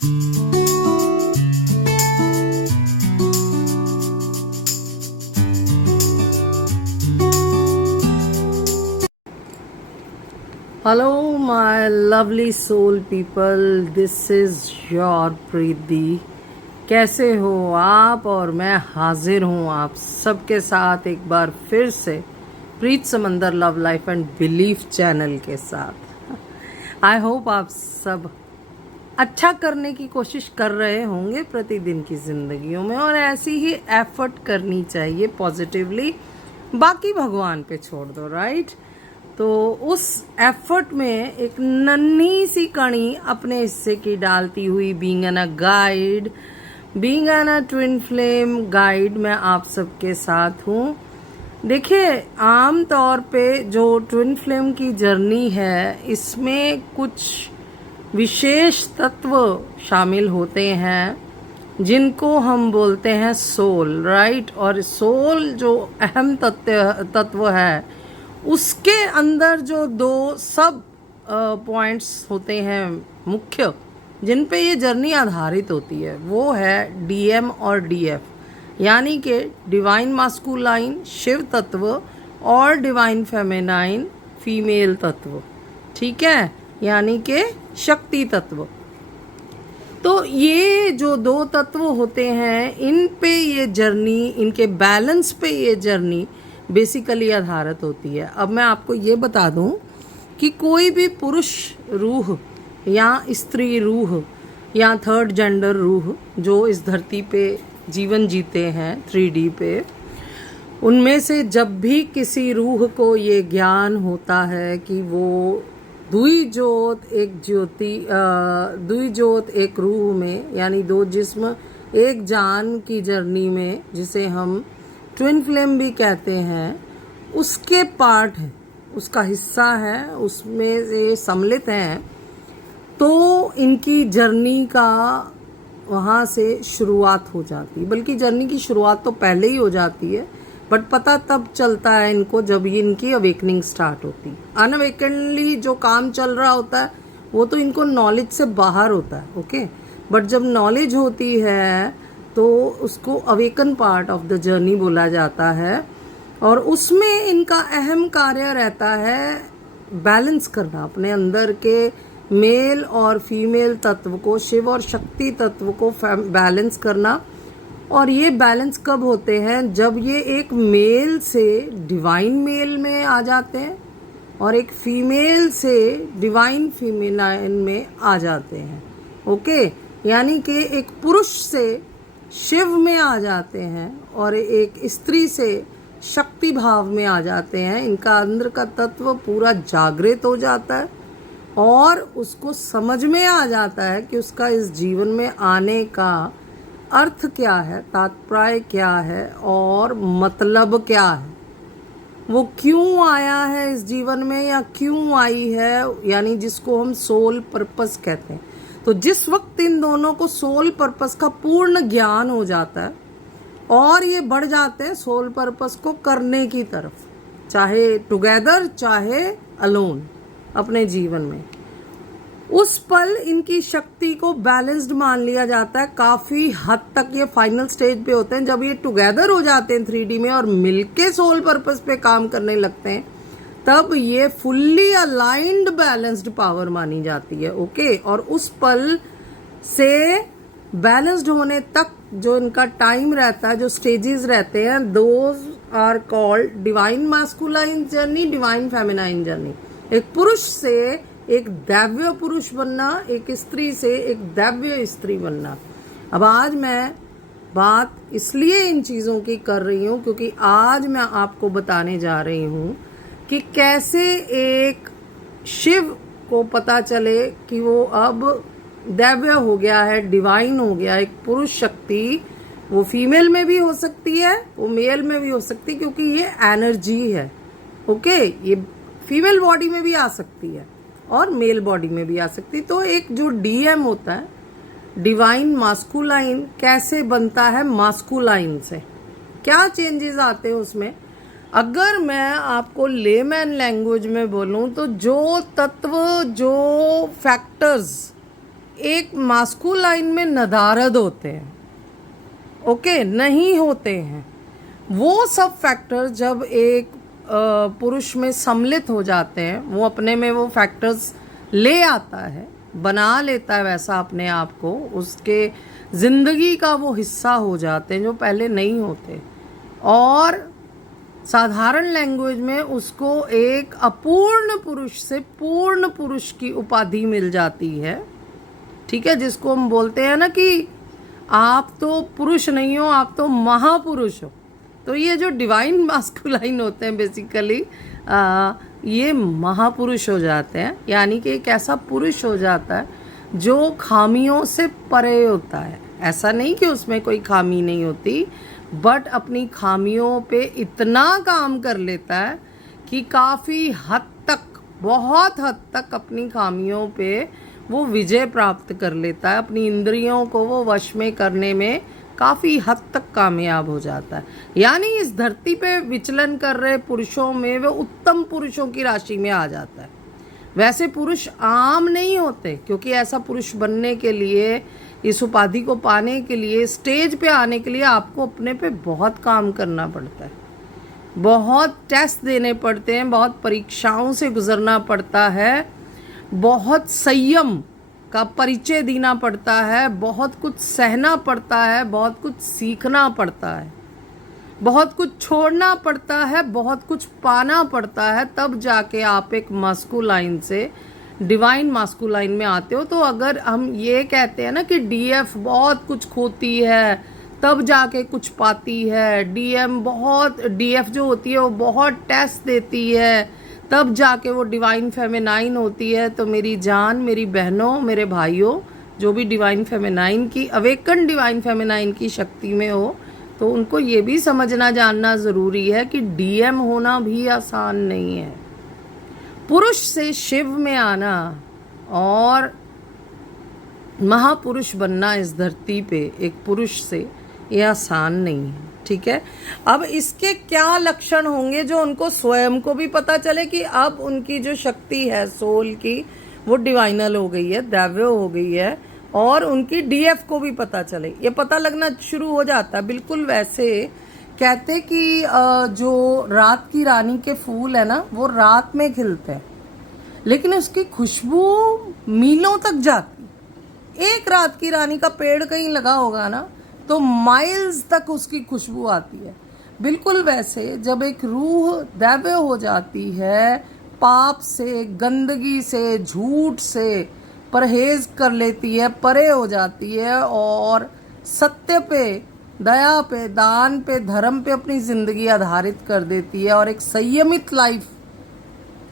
Hello, my lovely soul people. This is your प्रीति. कैसे हो आप? और मैं हाजिर हूँ आप सबके साथ एक बार फिर से प्रीत समंदर love life and belief channel के साथ. आई होप आप सब अच्छा करने की कोशिश कर रहे होंगे प्रतिदिन की जिंदगियों में, और ऐसी ही एफर्ट करनी चाहिए पॉजिटिवली. बाकी भगवान पे छोड़ दो, राइट? तो उस एफर्ट में एक नन्ही सी कणी अपने हिस्से की डालती हुई, being an a guide, being an a twin flame guide, मैं आप सबके साथ हूँ. देखिए, आम तौर पे जो ट्विन फ्लेम की जर्नी है, इसमें कुछ विशेष तत्व शामिल होते हैं जिनको हम बोलते हैं सोल, राइट? और सोल जो अहम तत्व है, उसके अंदर जो दो सब पॉइंट्स होते हैं मुख्य, जिन पे ये जर्नी आधारित होती है, वो है डीएम और डीएफ, यानी कि डिवाइन मास्कुलाइन शिव तत्व और डिवाइन फेमिनाइन फीमेल तत्व. ठीक है, यानी कि शक्ति तत्व. तो ये जो दो तत्व होते हैं, इन पे ये जर्नी, इनके बैलेंस पे ये जर्नी बेसिकली आधारित होती है. अब मैं आपको ये बता दूं कि कोई भी पुरुष रूह या स्त्री रूह या थर्ड जेंडर रूह जो इस धरती पे जीवन जीते हैं 3D पे, उनमें से जब भी किसी रूह को ये ज्ञान होता है कि वो दुई जोत एक रूह में, यानी दो जिस्म एक जान की जर्नी में, जिसे हम ट्विन फ्लेम भी कहते हैं, उसके पार्ट है, उसका हिस्सा है, उसमें से सम्मिलित हैं, तो इनकी जर्नी का वहाँ से शुरुआत हो जाती है. बल्कि जर्नी की शुरुआत तो पहले ही हो जाती है, बट पता तब चलता है इनको जब ये इनकी अवेकनिंग स्टार्ट होती है. अनअवेकनली जो काम चल रहा होता है वो तो इनको नॉलेज से बाहर होता है, ओके? बट जब नॉलेज होती है तो उसको awaken part of the journey बोला जाता है, और उसमें इनका अहम कार्य रहता है बैलेंस करना, अपने अंदर के मेल और फीमेल तत्व को, शिव और शक्ति तत्व को बैलेंस करना. और ये बैलेंस कब होते हैं? जब ये एक मेल से डिवाइन मेल में आ जाते हैं और एक फीमेल से डिवाइन फीमेलाइन में आ जाते हैं, ओके? यानी कि एक पुरुष से शिव में आ जाते हैं और एक स्त्री से शक्ति भाव में आ जाते हैं. इनका अंदर का तत्व पूरा जागृत हो जाता है और उसको समझ में आ जाता है कि उसका इस जीवन में आने का अर्थ क्या है, तात्पर्य क्या है और मतलब क्या है, वो क्यों आया है इस जीवन में या क्यों आई है, यानी जिसको हम सोल पर्पस कहते हैं. तो जिस वक्त इन दोनों को सोल पर्पस का पूर्ण ज्ञान हो जाता है और ये बढ़ जाते हैं सोल पर्पस को करने की तरफ, चाहे टुगेदर चाहे अलोन अपने जीवन में, उस पल इनकी शक्ति को बैलेंस्ड मान लिया जाता है. काफी हद तक ये फाइनल स्टेज पे होते हैं जब ये टुगेदर हो जाते हैं 3D में और मिलके सोल पर्पस पे काम करने लगते हैं, तब ये फुल्ली अलाइंड बैलेंस्ड पावर मानी जाती है, ओके? और उस पल से बैलेंस्ड होने तक जो इनका टाइम रहता है, जो स्टेजेस रहते हैं, those are called divine masculine journey, divine feminine journey. एक पुरुष से एक दैव्य पुरुष बनना, एक स्त्री से एक दैव्य स्त्री बनना. अब आज मैं बात इसलिए इन चीज़ों की कर रही हूँ क्योंकि आज मैं आपको बताने जा रही हूँ कि कैसे एक शिव को पता चले कि वो अब दैव्य हो गया है, डिवाइन हो गया. एक पुरुष शक्ति वो फीमेल में भी हो सकती है, वो मेल में भी हो सकती है, क्योंकि ये एनर्जी है, ओके? ये फीमेल बॉडी में भी आ सकती है और मेल बॉडी में भी आ सकती. तो एक जो डीएम होता है, डिवाइन मास्कुलाइन, कैसे बनता है मास्कुलाइन से, क्या चेंजेस आते हैं उसमें? अगर मैं आपको लेमैन लैंग्वेज में बोलूं तो जो तत्व, जो फैक्टर्स एक मास्कुलाइन में नदारद होते हैं, ओके, नहीं होते हैं। वो सब फैक्टर जब एक पुरुष में सम्मिलित हो जाते हैं, वो अपने में वो फैक्टर्स ले आता है, बना लेता है वैसा अपने आप को, उसके ज़िंदगी का वो हिस्सा हो जाते हैं जो पहले नहीं होते, और साधारण लैंग्वेज में उसको एक अपूर्ण पुरुष से पूर्ण पुरुष की उपाधि मिल जाती है, ठीक है, जिसको हम बोलते हैं ना कि आप तो पुरुष नहीं हो, आप तो महापुरुष हो। तो ये जो डिवाइन मास्कुलाइन होते हैं बेसिकली ये महापुरुष हो जाते हैं, यानी कि एक ऐसा पुरुष हो जाता है जो खामियों से परे होता है। ऐसा नहीं कि उसमें कोई खामी नहीं होती, बट अपनी खामियों पे इतना काम कर लेता है कि काफ़ी हद तक, बहुत हद तक अपनी खामियों पे वो विजय प्राप्त कर लेता है, अपनी इंद्रियों को वो वश में करने में काफ़ी हद तक कामयाब हो जाता है। यानी इस धरती पे विचलन कर रहे पुरुषों में वो उत्तम पुरुषों की राशि में आ जाता है। वैसे पुरुष आम नहीं होते, क्योंकि ऐसा पुरुष बनने के लिए, इस उपाधि को पाने के लिए, स्टेज पे आने के लिए आपको अपने पे बहुत काम करना पड़ता है, बहुत टेस्ट देने पड़ते हैं, बहुत परीक्षाओं से गुजरना पड़ता है, बहुत संयम का परिचय देना पड़ता है, बहुत कुछ सहना पड़ता है, बहुत कुछ सीखना पड़ता है, बहुत कुछ छोड़ना पड़ता है, बहुत कुछ पाना पड़ता है, तब जाके आप एक मास्कुलाइन से डिवाइन मास्कुलाइन में आते हो। तो अगर हम ये कहते हैं ना कि डीएफ बहुत कुछ खोती है तब जाके कुछ पाती है, डीएफ जो होती है वो बहुत टेस्ट देती है तब जाके वो डिवाइन फेमिनाइन होती है, तो मेरी जान, मेरी बहनों, मेरे भाइयों, जो भी डिवाइन फेमिनाइन की, अवेकन डिवाइन फेमिनाइन की शक्ति में हो, तो उनको ये भी समझना जानना ज़रूरी है कि डीएम होना भी आसान नहीं है। पुरुष से शिव में आना और महापुरुष बनना इस धरती पे एक पुरुष से, ये आसान नहीं है, ठीक है। अब इसके क्या लक्षण होंगे जो उनको स्वयं को भी पता चले कि अब उनकी जो शक्ति है सोल की वो डिवाइनल हो गई है, दैव्य हो गई है, और उनकी डीएफ को भी पता चले, ये पता लगना शुरू हो जाता है। बिल्कुल वैसे कहते कि जो रात की रानी के फूल है ना, वो रात में खिलते हैं, लेकिन उसकी खुशबू मीलों तक जाती। एक रात की रानी का पेड़ कहीं लगा होगा ना, तो माइल्स तक उसकी खुशबू आती है। बिल्कुल वैसे जब एक रूह दैव्य हो जाती है, पाप से, गंदगी से, झूठ से परहेज कर लेती है, परे हो जाती है, और सत्य पे, दया पे, दान पे, धर्म पे अपनी जिंदगी आधारित कर देती है, और एक संयमित लाइफ,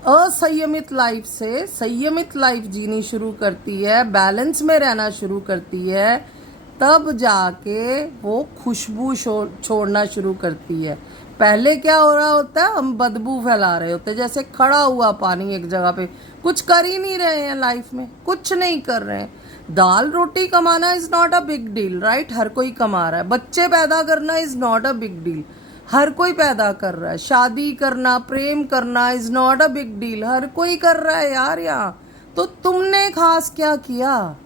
असंयमित लाइफ से संयमित लाइफ जीनी शुरू करती है, बैलेंस में रहना शुरू करती है, तब जाके वो खुशबू छोड़ना शुरू करती है। पहले क्या हो रहा होता है, हम बदबू फैला रहे होते हैं, जैसे खड़ा हुआ पानी एक जगह पे, कुछ कर ही नहीं रहे हैं लाइफ में, कुछ नहीं कर रहे हैं। दाल रोटी कमाना is not a big deal, right, हर कोई कमा रहा है। बच्चे पैदा करना is not a big deal, हर कोई पैदा कर रहा है। शादी करना, प्रेम करना is not a big deal, हर कोई कर रहा है यार यहाँ। तो तुमने खास क्या किया?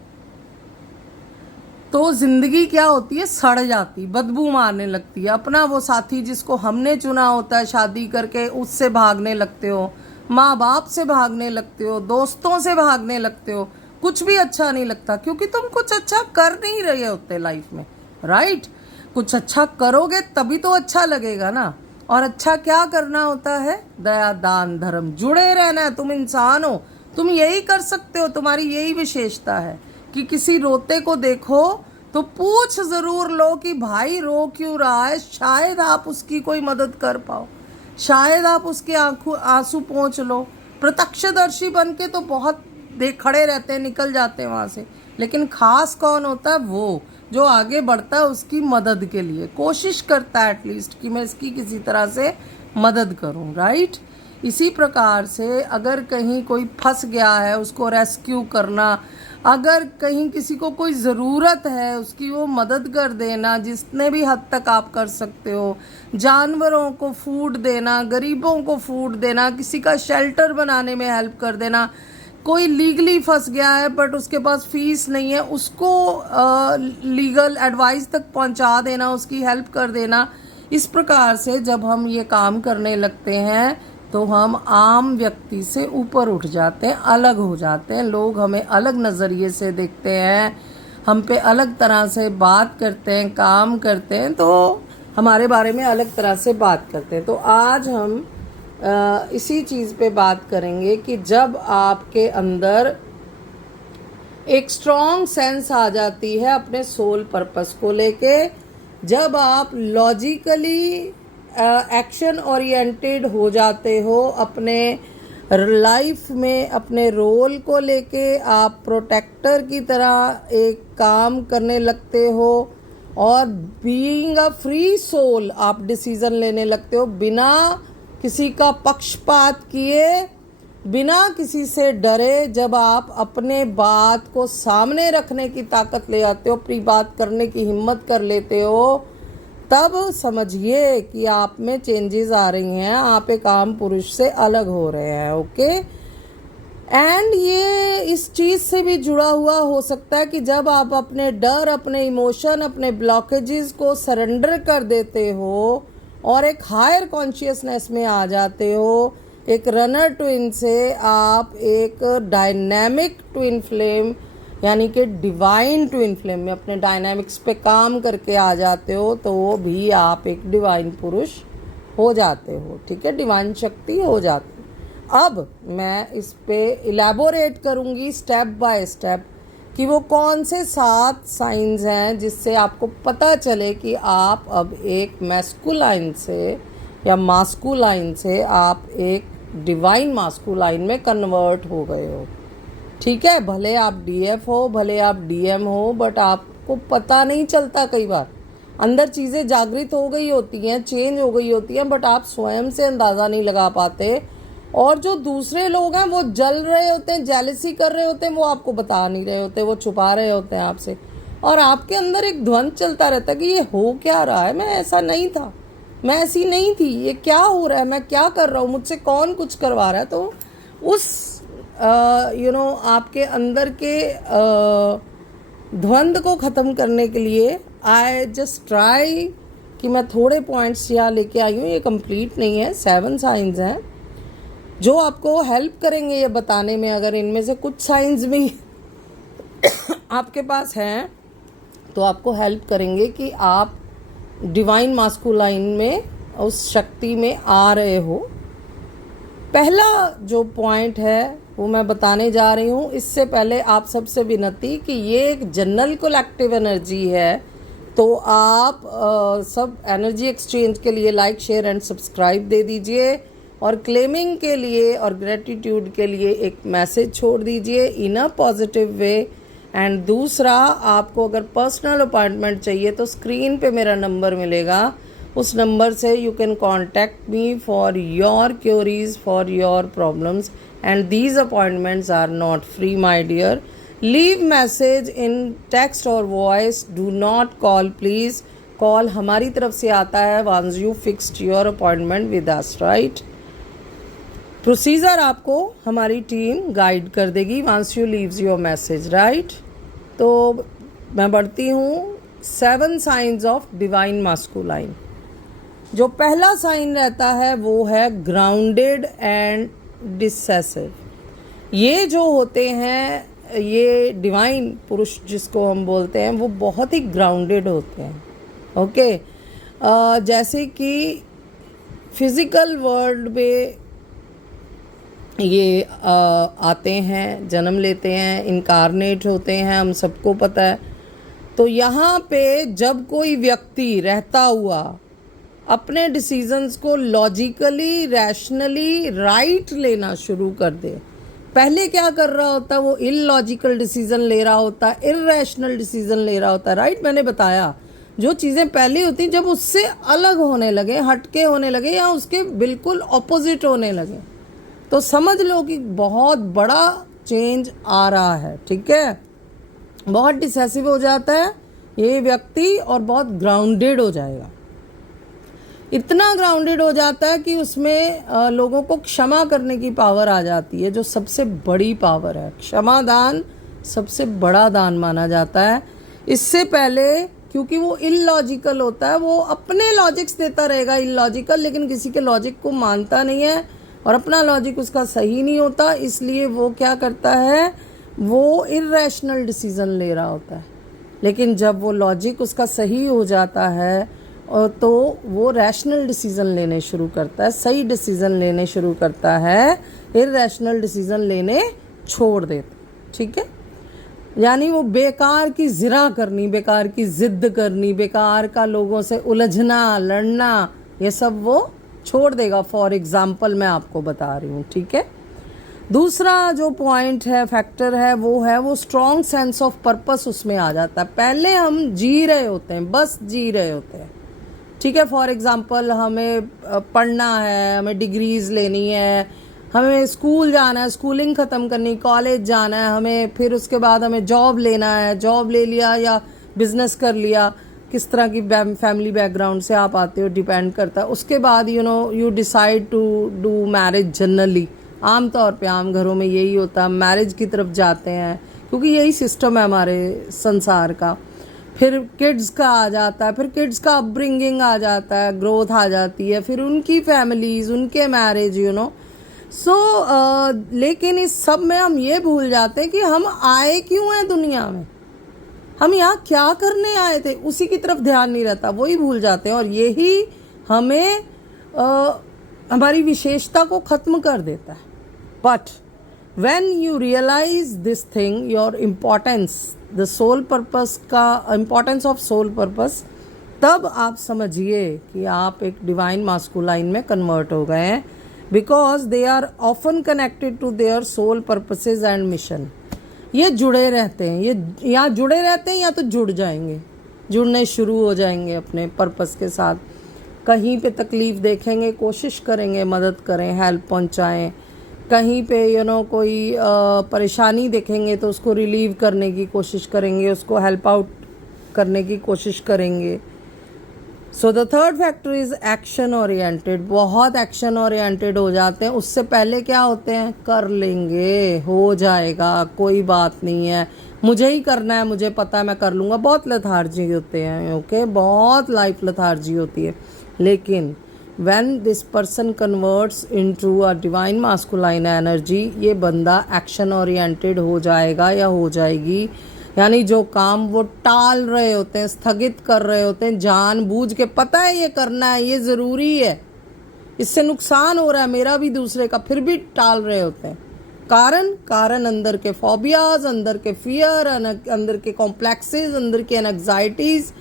तो जिंदगी क्या होती है, सड़ जाती, बदबू मारने लगती है। अपना वो साथी जिसको हमने चुना होता है शादी करके, उससे भागने लगते हो, माँ बाप से भागने लगते हो, दोस्तों से भागने लगते हो, कुछ भी अच्छा नहीं लगता, क्योंकि तुम कुछ अच्छा कर नहीं रहे होते लाइफ में, राइट। कुछ अच्छा करोगे तभी तो अच्छा लगेगा ना। और अच्छा क्या करना होता है, दया, दान, धर्म, जुड़े रहना है। तुम इंसान हो, तुम यही कर सकते हो, तुम्हारी यही विशेषता है कि किसी रोते को देखो तो पूछ जरूर लो कि भाई रो क्यों रहा है, शायद आप उसकी कोई मदद कर पाओ, शायद आप उसके आंसू पोंछ लो। प्रत्यक्षदर्शी बन के तो बहुत खड़े रहते हैं, निकल जाते हैं वहां से, लेकिन खास कौन होता है, वो जो आगे बढ़ता है, उसकी मदद के लिए कोशिश करता है एटलीस्ट कि मैं इसकी किसी तरह से मदद करूं, राइट। इसी प्रकार से अगर कहीं कोई फंस गया है, उसको रेस्क्यू करना, अगर कहीं किसी को कोई ज़रूरत है, उसकी वो मदद कर देना, जितने भी हद तक आप कर सकते हो। जानवरों को फूड देना, गरीबों को फूड देना, किसी का शेल्टर बनाने में हेल्प कर देना, कोई लीगली फंस गया है बट उसके पास फीस नहीं है, उसको लीगल एडवाइस तक पहुंचा देना, उसकी हेल्प कर देना। इस प्रकार से जब हम ये काम करने लगते हैं तो हम आम व्यक्ति से ऊपर उठ जाते हैं, अलग हो जाते हैं। लोग हमें अलग नज़रिए से देखते हैं, हम पे अलग तरह से बात करते हैं, काम करते हैं, तो हमारे बारे में अलग तरह से बात करते हैं। तो आज हम इसी चीज़ पे बात करेंगे कि जब आपके अंदर एक स्ट्रॉन्ग सेंस आ जाती है अपने सोल पर्पस को लेके, जब आप लॉजिकली एक्शन ओरिएंटेड हो जाते हो अपने लाइफ में, अपने रोल को लेके आप प्रोटेक्टर की तरह एक काम करने लगते हो और बीइंग अ फ्री सोल आप डिसीजन लेने लगते हो बिना किसी का पक्षपात किए, बिना किसी से डरे। जब आप अपने बात को सामने रखने की ताकत ले आते हो, अपनी बात करने की हिम्मत कर लेते हो, तब समझिए कि आप में चेंजेस आ रही हैं, आप एक आम पुरुष से अलग हो रहे हैं। ओके, एंड ये इस चीज़ से भी जुड़ा हुआ हो सकता है कि जब आप अपने डर, अपने इमोशन, अपने ब्लॉकेजेस को सरेंडर कर देते हो और एक हायर कॉन्शियसनेस में आ जाते हो, एक रनर ट्विन से आप एक डायनामिक ट्विन फ्लेम यानी कि डिवाइन ट्विन फ्लेम में अपने डायनामिक्स पे काम करके आ जाते हो, तो वो भी आप एक डिवाइन पुरुष हो जाते हो। ठीक है, डिवाइन शक्ति हो जाती है। अब मैं इस पे इलेबोरेट करूँगी स्टेप बाय स्टेप कि वो कौन से 7 साइंस हैं जिससे आपको पता चले कि आप अब एक मैस्कुलाइन से या मास्कुलाइन से आप एक डिवाइन मास्कुलाइन में कन्वर्ट हो गए हो। ठीक है, भले आप डीएफ हो, भले आप डीएम हो, बट आपको पता नहीं चलता। कई बार अंदर चीज़ें जागृत हो गई होती हैं, चेंज हो गई होती हैं, बट आप स्वयं से अंदाज़ा नहीं लगा पाते। और जो दूसरे लोग हैं वो जल रहे होते हैं, जेलसी कर रहे होते हैं, वो आपको बता नहीं रहे होते, वो छुपा रहे होते हैं आपसे। और आपके अंदर एक ध्वनि चलता रहता है कि ये हो क्या रहा है, मैं ऐसा नहीं था, मैं ऐसी नहीं थी, ये क्या हो रहा है, मैं क्या कर रहा हूँ, मुझसे कौन कुछ करवा रहा है। तो उस आपके अंदर के द्वंद को ख़त्म करने के लिए आई जस्ट ट्राई कि मैं थोड़े पॉइंट्स यहाँ लेके आई हूँ। ये कंप्लीट नहीं है, 7 साइंस हैं जो आपको हेल्प करेंगे ये बताने में। अगर इनमें से कुछ साइंस भी आपके पास हैं तो आपको हेल्प करेंगे कि आप डिवाइन मास्कुलाइन में, उस शक्ति में आ रहे हो। पहला जो पॉइंट है वो मैं बताने जा रही हूँ। इससे पहले आप सबसे विनती कि ये एक जनरल कलेक्टिव एनर्जी है, तो आप सब एनर्जी एक्सचेंज के लिए लाइक, शेयर एंड सब्सक्राइब दे दीजिए और क्लेमिंग के लिए और ग्रेटिट्यूड के लिए एक मैसेज छोड़ दीजिए इन अ पॉजिटिव वे। एंड दूसरा, आपको अगर पर्सनल अपॉइंटमेंट चाहिए तो स्क्रीन पे मेरा नंबर मिलेगा, उस नंबर से you can contact me for your queries, for your problems, and these appointments are not free my dear. Leave message in text और voice, do not call please. Call हमारी तरफ से आता है once you fixed your appointment with us, right. Procedure आपको हमारी team guide कर देगी once you leaves your message, right. तो मैं बढ़ती हूँ 7 साइंस ऑफ डिवाइन मास्कुलाइन। जो पहला साइन रहता है वो है ग्राउंडेड एंड डिसेसिव। ये जो होते हैं, ये डिवाइन पुरुष जिसको हम बोलते हैं, वो बहुत ही ग्राउंडेड होते हैं। ओके, जैसे कि फिजिकल वर्ल्ड में ये आते हैं, जन्म लेते हैं, इनकारनेट होते हैं, हम सबको पता है। तो यहाँ पे जब कोई व्यक्ति रहता हुआ अपने डिसीजंस को लॉजिकली, रैशनली राइट लेना शुरू कर दे, पहले क्या कर रहा होता है, वो इलॉजिकल डिसीजन ले रहा होता, इरैशनल डिसीजन ले रहा होता, राइट। मैंने बताया जो चीज़ें पहले होती, जब उससे अलग होने लगे, हटके होने लगे या उसके बिल्कुल ऑपोजिट होने लगे, तो समझ लो कि बहुत बड़ा चेंज आ रहा है। ठीक है, बहुत डिसेसिव हो जाता है ये व्यक्ति और बहुत ग्राउंडेड हो जाएगा। इतना ग्राउंडेड हो जाता है कि उसमें लोगों को क्षमा करने की पावर आ जाती है, जो सबसे बड़ी पावर है। क्षमादान सबसे बड़ा दान माना जाता है। इससे पहले, क्योंकि वो इलॉजिकल होता है, वो अपने लॉजिक्स देता रहेगा इलॉजिकल, लेकिन किसी के लॉजिक को मानता नहीं है और अपना लॉजिक उसका सही नहीं होता, इसलिए वो क्या करता है, वो इर्रेशनल डिसीजन ले रहा होता है। लेकिन जब वो लॉजिक उसका सही हो जाता है और तो वो रैशनल डिसीजन लेने शुरू करता है, सही डिसीजन लेने शुरू करता है, इर्रेशनल डिसीजन लेने छोड़ देता, ठीक है। यानी वो बेकार की जिरा करनी, बेकार की जिद करनी, बेकार का लोगों से उलझना, लड़ना, ये सब वो छोड़ देगा। फॉर एग्जाम्पल मैं आपको बता रही हूँ, ठीक है। दूसरा जो पॉइंट है, फैक्टर है, वो स्ट्रॉन्ग सेंस ऑफ पर्पस उसमें आ जाता है। पहले हम जी रहे होते हैं, बस जी रहे होते हैं, ठीक है। फॉर एग्जाम्पल हमें पढ़ना है, हमें डिग्रीज लेनी है, हमें स्कूल जाना है, स्कूलिंग ख़त्म करनी, कॉलेज जाना है हमें, फिर उसके बाद हमें जॉब लेना है, जॉब ले लिया या बिजनेस कर लिया, किस तरह की फैमिली बैकग्राउंड से आप आते हो डिपेंड करता है। उसके बाद you decide to do marriage. Generally आमतौर पे आम घरों में यही होता है, मैरिज की तरफ जाते हैं क्योंकि यही सिस्टम है हमारे संसार का। फिर किड्स का आ जाता है, फिर किड्स का अपब्रिंगिंग आ जाता है, ग्रोथ आ जाती है, फिर उनकी फैमिलीज, उनके मैरिज, सो लेकिन इस सब में हम ये भूल जाते हैं कि हम आए क्यों हैं दुनिया में, हम यहाँ क्या करने आए थे, उसी की तरफ ध्यान नहीं रहता, वही भूल जाते हैं। और यही हमें हमारी विशेषता को खत्म कर देता है। But when you realize this thing, your importance, the soul purpose का importance of soul purpose, तब आप समझिए कि आप एक डिवाइन मास्कुलाइन में कन्वर्ट हो गए हैं, because they are often connected to their soul purposes and mission. ये जुड़े रहते हैं, ये या जुड़े रहते हैं या तो जुड़ जाएंगे, जुड़ने शुरू हो जाएंगे अपने पर्पस के साथ। कहीं पे तकलीफ देखेंगे, कोशिश करेंगे मदद करें, हेल्प पहुंचाएं। कहीं पे कोई परेशानी देखेंगे तो उसको रिलीव करने की कोशिश करेंगे, उसको हेल्प आउट करने की कोशिश करेंगे। So the third factor is action oriented. बहुत एक्शन ओरिएंटेड हो जाते हैं। उससे पहले क्या होते हैं, कर लेंगे, हो जाएगा, कोई बात नहीं है, मुझे ही करना है, मुझे पता है, मैं कर लूँगा। बहुत लथार्जी होते हैं, ओके, बहुत लाइफ लथार्जी होती है। लेकिन when this person converts into a divine masculine energy, ये बंदा एक्शन ओरिएंटेड हो जाएगा या हो जाएगी। यानी जो काम वो टाल रहे होते हैं, स्थगित कर रहे होते हैं, जानबूझ के, पता है ये करना है, ये ज़रूरी है, इससे नुकसान हो रहा है मेरा भी दूसरे का, फिर भी टाल रहे होते हैं। कारण अंदर के फोबियाज, अंदर के फियर, अंदर के कॉम्प्लेक्सेस, अंदर के एंग्जाइटीज,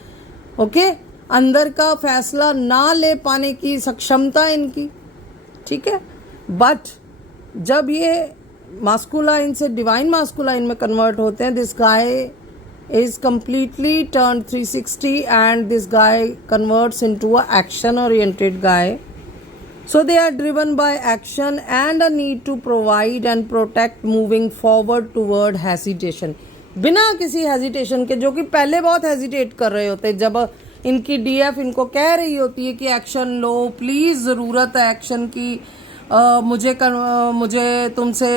ओके, अंदर का फैसला ना ले पाने की सक्षमता इनकी, ठीक है। बट जब ये मास्कुलाइन से डिवाइन मास्कुलाइन में कन्वर्ट होते हैं, this guy is completely turn 360 and this guy converts into a action oriented guy. So they are driven by action and a need to provide and protect, moving forward toward hesitation. बिना किसी hesitation के, जो कि पहले बहुत hesitate कर रहे होते हैं जब इनकी डीएफ इनको कह रही होती है कि एक्शन लो प्लीज़, ज़रूरत है एक्शन की, मुझे तुमसे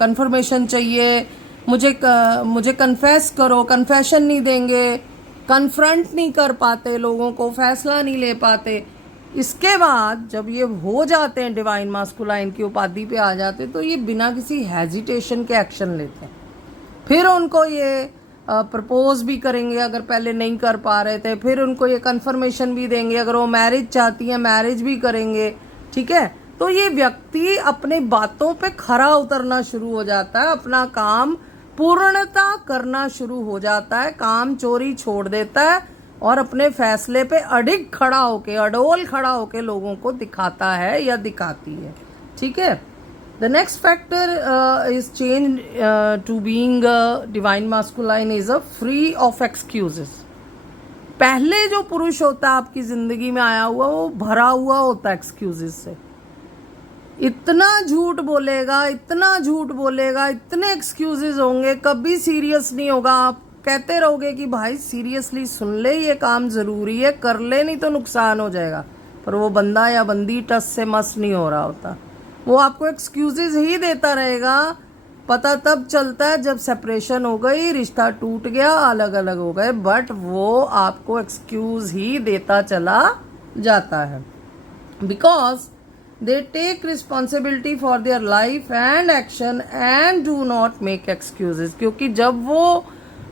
कंफर्मेशन चाहिए, मुझे कन्फेस करो, कन्फेशन नहीं देंगे, कन्फ्रंट नहीं कर पाते लोगों को, फैसला नहीं ले पाते. इसके बाद जब ये हो जाते हैं, डिवाइन मास्कुलाइन की उपाधि पे आ जाते, तो ये बिना किसी हेजिटेशन के एक्शन लेते हैं. फिर उनको ये प्रपोज भी करेंगे अगर पहले नहीं कर पा रहे थे, फिर उनको ये कंफर्मेशन भी देंगे, अगर वो मैरिज चाहती है मैरिज भी करेंगे, ठीक है. तो ये व्यक्ति अपने बातों पे खरा उतरना शुरू हो जाता है, अपना काम पूर्णता करना शुरू हो जाता है, काम चोरी छोड़ देता है और अपने फैसले पे अडिग खड़ा होके, अडोल खड़ा होके लोगों को दिखाता है या दिखाती है, ठीक है. The next factor is change to being divine masculine is a free of excuses. पहले जो पुरुष होता है आपकी जिंदगी में आया हुआ, वो भरा हुआ होता है एक्सक्यूजेस से. इतना झूठ बोलेगा, इतना झूठ बोलेगा, इतने एक्सक्यूजेस होंगे, कभी सीरियस नहीं होगा. कहते रहोगे कि भाई सीरियसली सुन ले, ये काम ज़रूरी है, कर ले, नहीं तो नुकसान हो जाएगा, पर वो बंदा या बंदी टस से मस नहीं हो रहा होता। वो आपको एक्सक्यूजेज ही देता रहेगा। पता तब चलता है जब सेपरेशन हो गई, रिश्ता टूट गया, अलग अलग हो गए, बट वो आपको एक्सक्यूज ही देता चला जाता है। Because they take responsibility for their life and action and do not make excuses. क्योंकि जब वो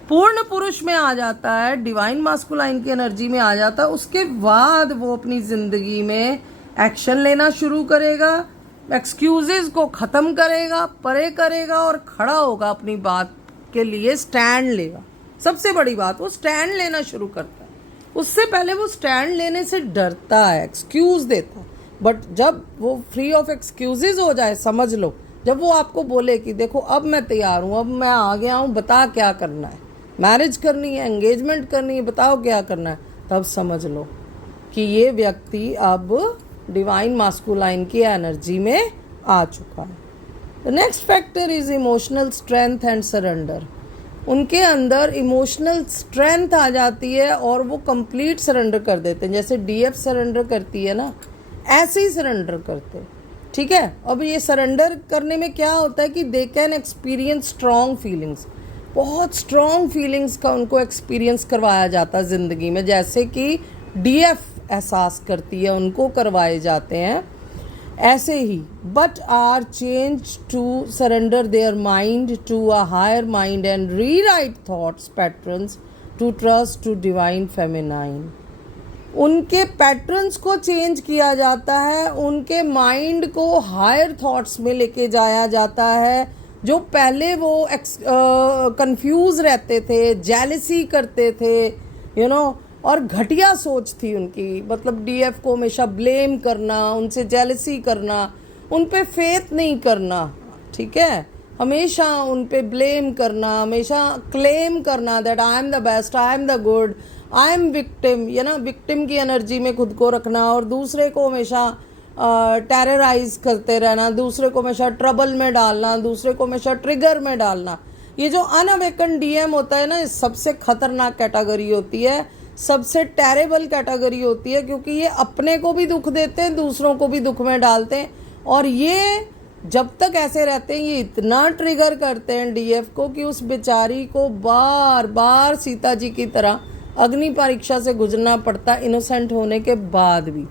पूर्ण पुरुष में आ जाता है, डिवाइन मास्कुलाइन की एनर्जी में आ जाता है, उसके बाद वो अपनी जिंदगी में एक्शन लेना शुरू करेगा, एक्सक्यूजेज को खत्म करेगा, परे करेगा और खड़ा होगा, अपनी बात के लिए स्टैंड लेगा। सबसे बड़ी बात, वो स्टैंड लेना शुरू करता है। उससे पहले वो स्टैंड लेने से डरता है, एक्सक्यूज देता है। बट जब वो फ्री ऑफ एक्सक्यूजेज हो जाए, समझ लो, जब वो आपको बोले कि देखो अब मैं तैयार हूँ, अब मैं आ गया हूँ, बता क्या करना है, मैरिज करनी है, एंगेजमेंट करनी है, बताओ क्या करना है, तब समझ लो कि ये व्यक्ति अब डिवाइन मास्कुलाइन की एनर्जी में आ चुका है। The next factor is emotional strength and surrender. उनके अंदर इमोशनल स्ट्रेंथ आ जाती है और वो कंप्लीट सरेंडर कर देते हैं। जैसे डीएफ सरेंडर करती है ना, ऐसे ही सरेंडर करते हैं। ठीक है, अब ये सरेंडर करने में क्या होता है कि they can experience strong feelings. बहुत स्ट्रॉन्ग फीलिंग्स का उनको एक्सपीरियंस करवाया जाता है ज़िंदगी में, जैसे कि डीएफ एहसास करती है, उनको करवाए जाते हैं ऐसे ही। But are change to surrender their mind to a higher mind and rewrite thoughts patterns to trust to divine feminine. उनके पैटर्न्स को चेंज किया जाता है, उनके माइंड को हायर थॉट्स में लेके जाया जाता है। जो पहले वो कंफ्यूज रहते थे, जेलसी करते थे, यू नो, और घटिया सोच थी उनकी, मतलब डीएफ को हमेशा ब्लेम करना, उनसे जेलसी करना, उन पे फेथ नहीं करना, ठीक है, हमेशा उन पे ब्लेम करना, हमेशा क्लेम करना that I am the best, I am the good, I am victim, ये ना, विक्टिम की एनर्जी में खुद को रखना और दूसरे को हमेशा टेरराइज करते रहना, दूसरे को हमेशा ट्रबल में डालना, दूसरे को हमेशा ट्रिगर में डालना। ये जो अनअवेकन डीएम होता है ना, सबसे खतरनाक कैटेगरी होती है, सबसे टेरेबल कैटेगरी होती है, क्योंकि ये अपने को भी दुख देते हैं, दूसरों को भी दुख में डालते हैं। और ये जब तक ऐसे रहते हैं, ये इतना ट्रिगर करते हैं डीएफ को कि उस बेचारी को बार बार सीता जी की तरह अग्नि परीक्षा से गुजरना पड़ता, इनोसेंट होने के बाद भी।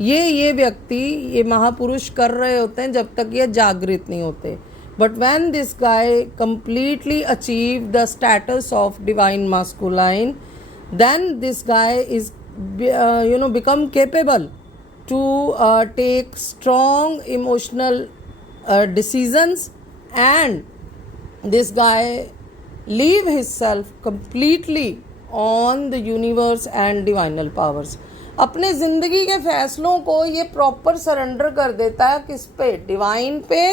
ये व्यक्ति, ये महापुरुष कर रहे होते हैं जब तक ये जागृत नहीं होते। But when this guy completely achieve the status of divine masculine, then this guy is become capable to take strong emotional decisions, and this guy leave himself completely on the universe and divinal powers। अपने ज़िंदगी के फैसलों को ये proper surrender कर देता है, किस पे, डिवाइन पे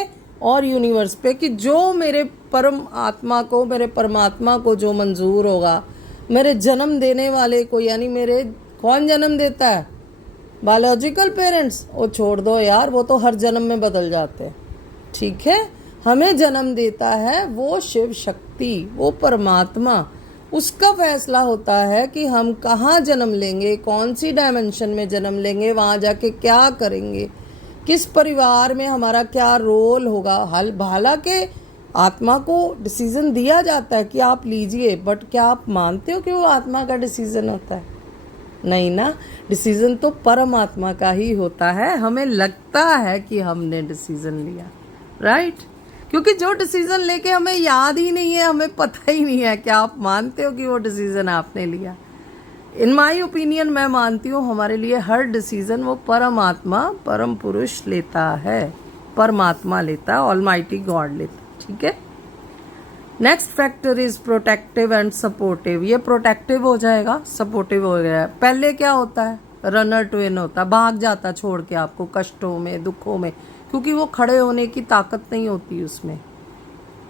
और यूनिवर्स पे, कि जो मेरे परम आत्मा को, मेरे परमात्मा को जो मंजूर होगा, मेरे जन्म देने वाले को, यानी मेरे, कौन जन्म देता है, बायोलॉजिकल पेरेंट्स, वो छोड़ दो यार, वो तो हर जन्म में बदल जाते हैं, ठीक है। हमें जन्म देता है वो शिव शक्ति, वो परमात्मा। उसका फैसला होता है कि हम कहाँ जन्म लेंगे, कौन सी डायमेंशन में जन्म लेंगे, वहाँ जाके क्या करेंगे, किस परिवार में हमारा क्या रोल होगा। हालांकि आत्मा को डिसीजन दिया जाता है कि आप लीजिए, बट क्या आप मानते हो कि वो आत्मा का डिसीजन होता है? नहीं ना, डिसीजन तो परमात्मा का ही होता है। हमें लगता है कि हमने डिसीजन लिया, राइट? क्योंकि जो डिसीजन लेके हमें याद ही नहीं है, हमें पता ही नहीं है। क्या आप मानते हो कि वो डिसीजन आपने लिया? इन माई ओपिनियन मैं मानती हूँ हमारे लिए हर डिसीजन वो परमात्मा, परम पुरुष लेता है, परमात्मा लेता है, ऑलमाइटी गॉड लेता है, ठीक है। Next factor is protective and supportive. ये प्रोटेक्टिव हो जाएगा, सपोर्टिव हो गया। पहले क्या होता है, रनर ट्विन होता, भाग जाता छोड़ के आपको कष्टों में, दुखों में, क्योंकि वो खड़े होने की ताकत नहीं होती उसमें,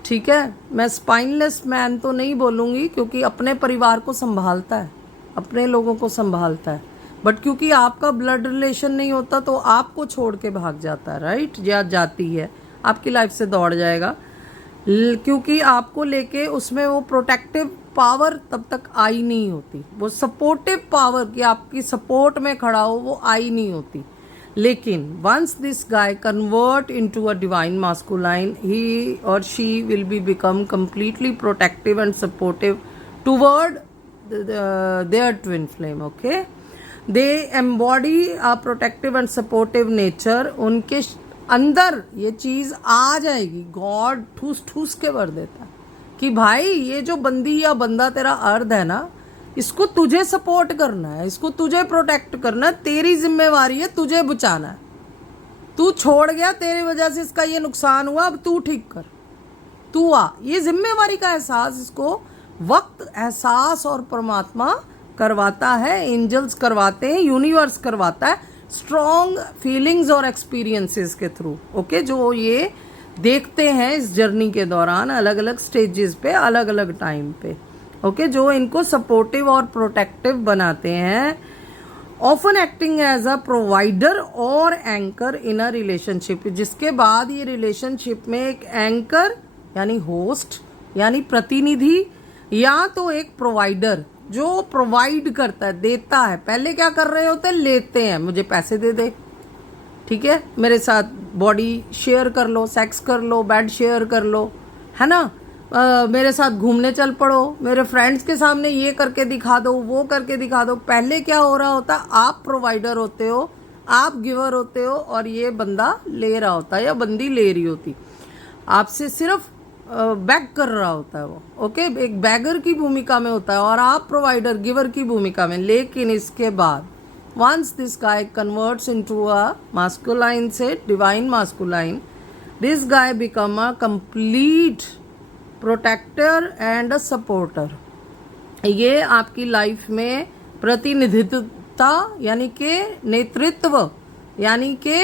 ठीक है। मैं स्पाइनलेस मैन तो नहीं बोलूँगी, क्योंकि अपने परिवार को संभालता है, अपने लोगों को संभालता है, बट क्योंकि आपका ब्लड रिलेशन नहीं होता तो आपको छोड़ के भाग जाता है, राइट, या जाती है, आपकी लाइफ से दौड़ जाएगा। क्योंकि आपको लेके उसमें वो प्रोटेक्टिव पावर तब तक आई नहीं होती, वो सपोर्टिव पावर कि आपकी सपोर्ट में खड़ा हो वो आई नहीं होती। लेकिन once this guy convert into a divine masculine, he और she will be become completely protective and supportive toward their twin flame. Okay, they embody a protective and supportive nature. उनके अंदर ये चीज आ जाएगी, गॉड ठूस ठूस के भर देता है कि भाई ये जो बंदी या बंदा तेरा अर्थ है ना, इसको तुझे सपोर्ट करना है, इसको तुझे प्रोटेक्ट करना है, तेरी जिम्मेवारी है, तुझे बचाना है। तू छोड़ गया, तेरी वजह से इसका ये नुकसान हुआ, अब तू ठीक कर, तू आ। ये जिम्मेवारी का एहसास इसको वक्त, एहसास और परमात्मा करवाता है, एंजल्स करवाते हैं, यूनिवर्स करवाता है, स्ट्रॉन्ग फीलिंग्स और एक्सपीरियंसेस के थ्रू। ओके, जो ये देखते हैं इस जर्नी के दौरान अलग अलग स्टेजेस पे, अलग अलग टाइम पे। ओके, जो इनको सपोर्टिव और प्रोटेक्टिव बनाते हैं, often acting as a provider और एंकर इन अ रिलेशनशिप। जिसके बाद ये रिलेशनशिप में एक एंकर यानी होस्ट यानी प्रतिनिधि, या तो एक प्रोवाइडर जो प्रोवाइड करता है, देता है। पहले क्या कर रहे होते हैं, लेते हैं, मुझे पैसे दे दे, ठीक है, मेरे साथ बॉडी शेयर कर लो, सेक्स कर लो, बेड शेयर कर लो, है ना, मेरे साथ घूमने चल पड़ो, मेरे फ्रेंड्स के सामने ये करके दिखा दो, वो करके दिखा दो। पहले क्या हो रहा होता, आप प्रोवाइडर होते हो, आप गिवर होते हो, और ये बंदा ले रहा होता है या बंदी ले रही होती, आपसे सिर्फ बैग कर रहा होता है वो। ओके, एक बैगर की भूमिका में होता है और आप प्रोवाइडर गिवर की भूमिका में। लेकिन इसके बाद once this guy converts into a masculine से divine masculine, this guy become a complete protector and a supporter. ये आपकी लाइफ में प्रतिनिधित्वता यानी कि नेतृत्व यानी कि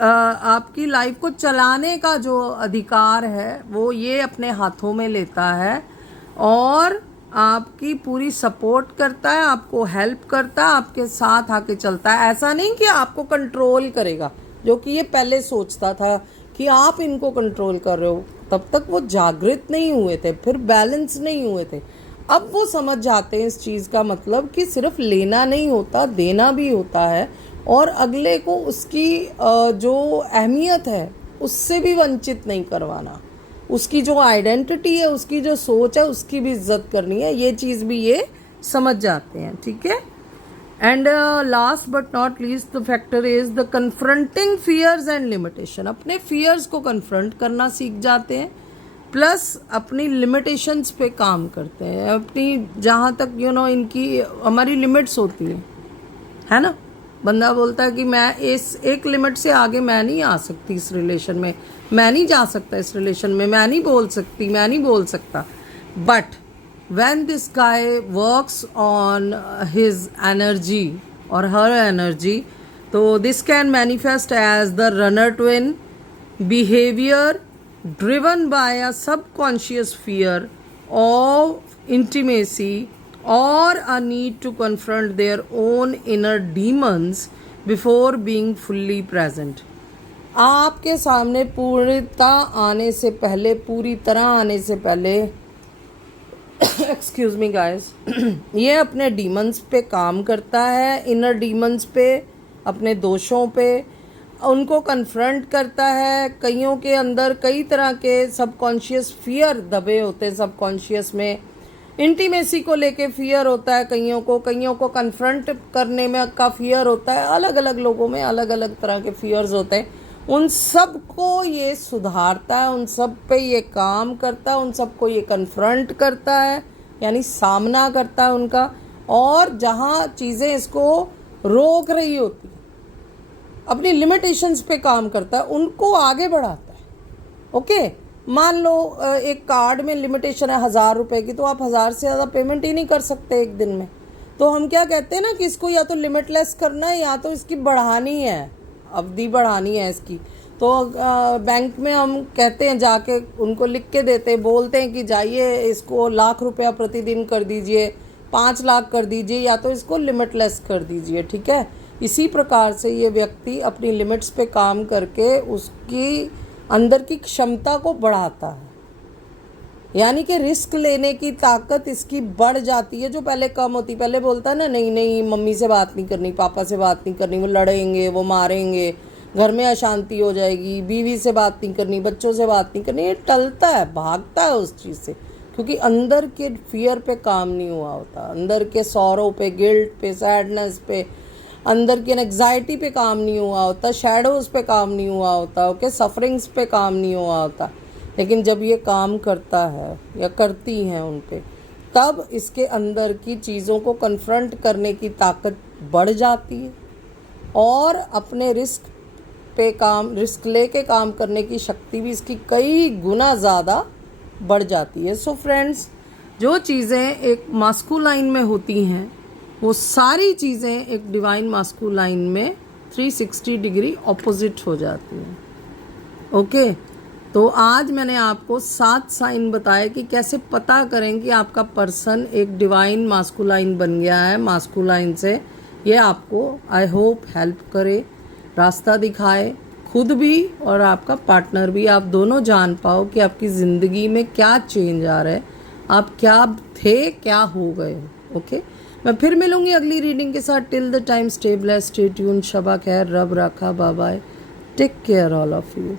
आपकी लाइफ को चलाने का जो अधिकार है वो ये अपने हाथों में लेता है और आपकी पूरी सपोर्ट करता है, आपको हेल्प करता है, आपके साथ आके चलता है। ऐसा नहीं कि आपको कंट्रोल करेगा, जो कि ये पहले सोचता था कि आप इनको कंट्रोल कर रहे हो। तब तक वो जागृत नहीं हुए थे, फिर बैलेंस नहीं हुए थे। अब वो समझ जाते हैं इस चीज़ का मतलब कि सिर्फ लेना नहीं होता, देना भी होता है, और अगले को उसकी जो अहमियत है उससे भी वंचित नहीं करवाना, उसकी जो आइडेंटिटी है, उसकी जो सोच है, उसकी भी इज्जत करनी है। ये चीज़ भी ये समझ जाते हैं, ठीक है। And last but not least the factor is the confronting fears and limitation. अपने फियर्स को कन्फ्रंट करना सीख जाते हैं, प्लस अपनी लिमिटेशंस पे काम करते हैं। अपनी जहाँ तक इनकी हमारी लिमिट्स होती है ना। बंदा बोलता है कि मैं इस एक लिमिट से आगे मैं नहीं आ सकती इस रिलेशन में, मैं नहीं जा सकता इस रिलेशन में, मैं नहीं बोल सकती, मैं नहीं बोल सकता। But when this guy works on his energy or her energy, so this can manifest as the runner twin behavior driven by a subconscious fear of intimacy or a need to confront their own inner demons before being fully present. आपके सामने पूर्णता आने से पहले, पूरी तरह आने से पहले एक्सक्यूज मी गाइस, ये अपने डीमंस पे काम करता है, इनर डीमंस पे, अपने दोषों पे, उनको कन्फ्रंट करता है। कईयों के अंदर कई तरह के सबकॉन्शियस फियर दबे होते हैं, सबकॉन्शियस में इंटीमेसी को लेके फियर होता है कईयों को कन्फ्रंट करने में का फियर होता है। अलग अलग लोगों में अलग अलग तरह के फियर्स होते हैं। उन सब को ये सुधारता है, उन सब पे ये काम करता है, उन सब को ये कन्फ्रंट करता है, यानी सामना करता है उनका। और जहाँ चीज़ें इसको रोक रही होती है, अपनी लिमिटेशंस पे काम करता है, उनको आगे बढ़ाता है। ओके, मान लो एक कार्ड में लिमिटेशन है 1000 रुपये की, तो आप 1000 से ज़्यादा पेमेंट ही नहीं कर सकते एक दिन में। तो हम क्या कहते हैं ना कि इसको या तो लिमिटलेस करना है या तो इसकी बढ़ानी है, अवधि बढ़ानी है इसकी। तो बैंक में हम कहते हैं, जाके उनको लिख के देते हैं, बोलते हैं कि जाइए इसको 1,00,000 रुपया प्रतिदिन कर दीजिए, 5 लाख कर दीजिए, या तो इसको लिमिटलेस कर दीजिए, ठीक है। इसी प्रकार से ये व्यक्ति अपनी लिमिट्स पे काम करके उसकी अंदर की क्षमता को बढ़ाता है। यानी कि रिस्क लेने की ताकत इसकी बढ़ जाती है, जो पहले कम होती। पहले बोलता है ना, नहीं नहीं मम्मी से बात नहीं करनी, पापा से बात नहीं करनी, वो लड़ेंगे, वो मारेंगे, घर में अशांति हो जाएगी, बीवी से बात नहीं करनी, बच्चों से बात नहीं करनी। ये टलता है, भागता है उस चीज़ से, क्योंकि अंदर के फियर पे काम नहीं हुआ होता, अंदर के सौरों पे, गिल्ट पे, सैडनेस पे, अंदर की एंग्जाइटी पे काम नहीं हुआ होता, शैडोज पे काम नहीं हुआ होता, ओके, सफरिंग्स पे काम नहीं हुआ होता। लेकिन जब ये काम करता है या करती हैं उन पे, तब इसके अंदर की चीज़ों को कन्फ्रंट करने की ताकत बढ़ जाती है और अपने रिस्क लेके काम करने की शक्ति भी इसकी कई गुना ज़्यादा बढ़ जाती है। सो फ्रेंड्स, जो चीज़ें एक मास्कुलाइन में होती हैं वो सारी चीज़ें एक डिवाइन मास्कुलाइन में 360 डिग्री ऑपोजिट हो जाती हैं। ओके, तो आज मैंने आपको 7 साइन बताए कि कैसे पता करें कि आपका पर्सन एक डिवाइन मास्कुलाइन बन गया है, मास्कुलाइन से। ये आपको आई होप हेल्प करे, रास्ता दिखाए, खुद भी और आपका पार्टनर भी, आप दोनों जान पाओ कि आपकी ज़िंदगी में क्या चेंज आ रहा है, आप क्या थे, क्या हो गए। ओके, मैं फिर मिलूंगी अगली रीडिंग के साथ। Till the time, stay blessed, stay tune, शबा खैर, रब राखा, bye bye, take care all of you.